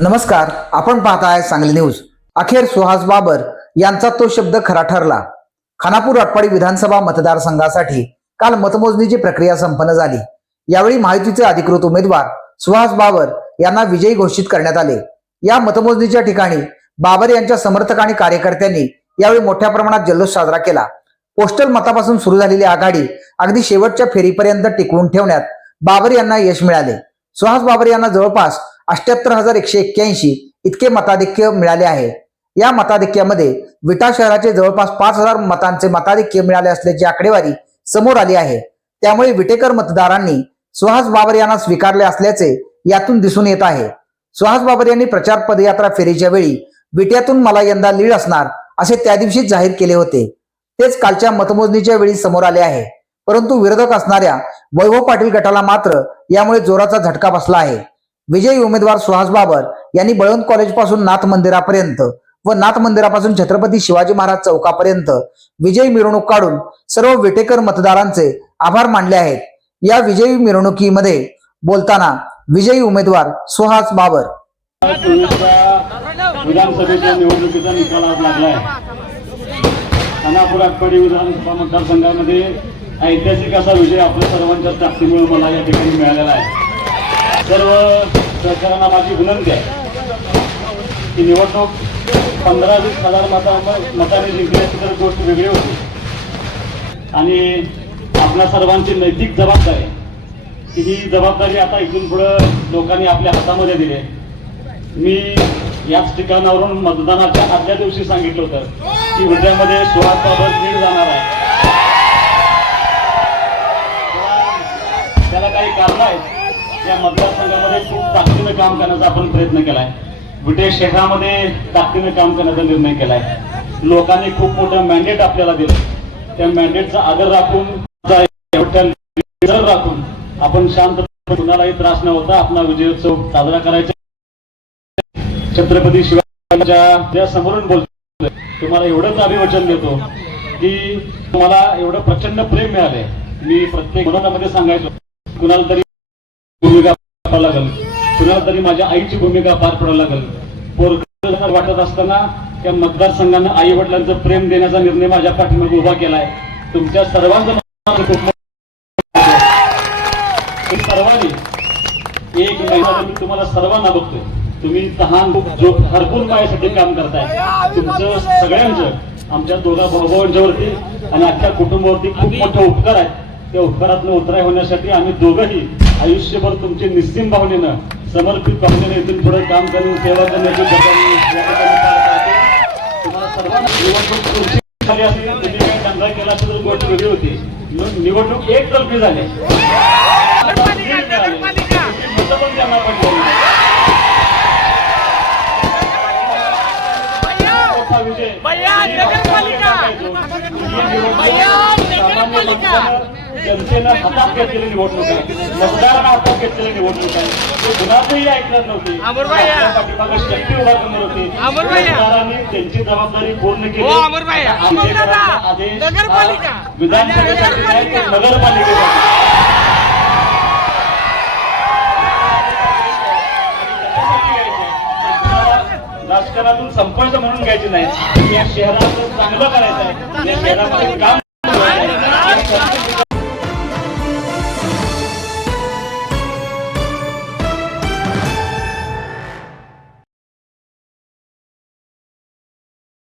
नमस्कार आपण पाहताय सांगली न्यूज. अखेर सुहास बाबर यांचा तो शब्द खरा ठरला. खानापूर आटपाडी विधानसभा मतदारसंघासाठी काल मतमोजणीची प्रक्रिया संपन्न झाली. यावेळी माहितीचे अधिकृत उमेदवार सुहास बाबर यांना विजयी घोषित करण्यात आले. या मतमोजणीच्या ठिकाणी बाबर यांच्या समर्थक आणि कार्यकर्त्यांनी यावेळी मोठ्या प्रमाणात जल्लोष साजरा केला. पोस्टल मतापासून सुरू झालेली आघाडी अगदी शेवटच्या फेरीपर्यंत टिकवून ठेवण्यात बाबर यांना यश मिळाले. सुहास बाबर यांना जवळपास अष्ट्याहत्तर हजार एकशे एक्क्याऐंशी इतके मताधिक्य मिळाले आहे. या मताधिक्यामध्ये विटा शहराचे जवळपास पाच हजार मतांचे मताधिक्य मिळाले असल्याची आकडेवारी समोर आली आहे. त्यामुळे विटेकर मतदारांनी सुहास बाबर यांना स्वीकारले असल्याचे यातून दिसून येत आहे. सुहास बाबर यांनी प्रचार पदयात्रा फेरीच्या वेळी विट्यातून मला यंदा लीड असणार असे त्या दिवशीच जाहीर केले होते. तेच कालच्या मतमोजणीच्या वेळी समोर आले आहे. परंतु विरोधक असणाऱ्या वैभव पाटील गटाला मात्र यामुळे जोराचा झटका बसला आहे. विजयी उमेदवार सुहास बाबर यांनी बळवंत कॉलेजपासून नाथ मंदिरापर्यंत व नाथ मंदिरापासून छत्रपती शिवाजी महाराज चौकापर्यंत विजयी मिरवणूक काढून सर्व विटेकर मतदारांचे आभार मानले आहेत. या विजयी मिरवणुकीमध्ये बोलताना विजयी उमेदवार सुहास बाबर. विधानसभेच्या निवडणुकीचा निकाल आज लागलाय खानापूर विधानसभा मतदारसंघामध्ये ऐतिहासिक असा विजय आपल्या सर्वांच्या ताकदीमुळे मला या ठिकाणी मिळालेला आहे. सर्व सरकारांना माझी विनंती आहे की निवडणूक पंधरा वीस हजार मता मताने जिंकण्याची तर गोष्ट वेगळी होती. आणि आपल्या सर्वांची नैतिक जबाबदारी की ही जबाबदारी आता इथून पुढं लोकांनी आपल्या हातामध्ये दिली आहे. मी याच ठिकाणावरून मतदानाच्या आदल्या दिवशी सांगितलं होतं की उद्यामध्ये सुहास बाबत लीड जाणार आहे. या मतदारसंघामध्ये खूप ताकदीनं काम करण्याचा आपण प्रयत्न केलाय. विटे शहरामध्ये ताकदीनं काम करण्याचा निर्णय केलाय. लोकांनी खूप मोठं मॅन्डेट आपल्याला दिलं. त्या मॅन्डेटचा आदर राखून राखून आपण शांत कुणालाही त्रास न होता आपला विजयोत्सव साजरा करायचा. छत्रपती शिवाजीच्या समोरून बोलतो तुम्हाला एवढंच अभिवचन देतो की तुम्हाला एवढं प्रचंड प्रेम मिळाले मी प्रत्येक मनामध्ये सांगायचो कुणाला तरी भूमिका पार लागल. कुणाला तरी माझ्या आईची भूमिका पार पडायला लागल. पोर वाटत असताना त्या मतदारसंघानं आई वडिलांचं प्रेम देण्याचा निर्णय माझ्या पाठीमागे उभा केलाय. तुमच्या सर्वांचं सर्वांनी एक महिना मी तुम्हाला सर्वांना बघतोय. तुम्ही तहान जो हरपून माझ्यासाठी काम करताय. तुमचं सगळ्यांचं आमच्या दोघा भाऊभावांच्यावरती आणि अख्ख्या कुटुंबावरती खूप मोठे उपकार आहेत त्या उपकारातून उतराय होण्यासाठी आम्ही दोघंही आयुष्यभर तुमचे निस्सीम भावनेनं समर्पित भावनेनं इथून पुढे काम करून सेवा करण्याची. तुम्हाला सर्वांना निवडणूक तुमची झाली असती तुम्ही काही चांगला केला असता तर गोष्ट वेगळी होती मग निवडणूक एक तर्फी झाली मतं पण त्यांना पडली. मोठा विजय. भैया, नगरपालिका! भैया, नगरपालिका! जनतेनं हातात घेतलेली निवडणूक आहे. मतदारांना हातात घेतलेली निवडणूक आहे. ते कुणाचंही ऐकणार नव्हते. पाठीमागे शक्ती उभा करणार होती! मतदारांनी त्यांची जबाबदारी पूर्ण केली. हो, आदेश नगरपालिका! विधानसभेसाठी नाही तर नगरपालिका! नगरपालिकेसाठी राजकारणातून संपर्क म्हणून घ्यायचे नाही. या शहराचं चांगलं करायचं आहे. या शहरामध्ये काम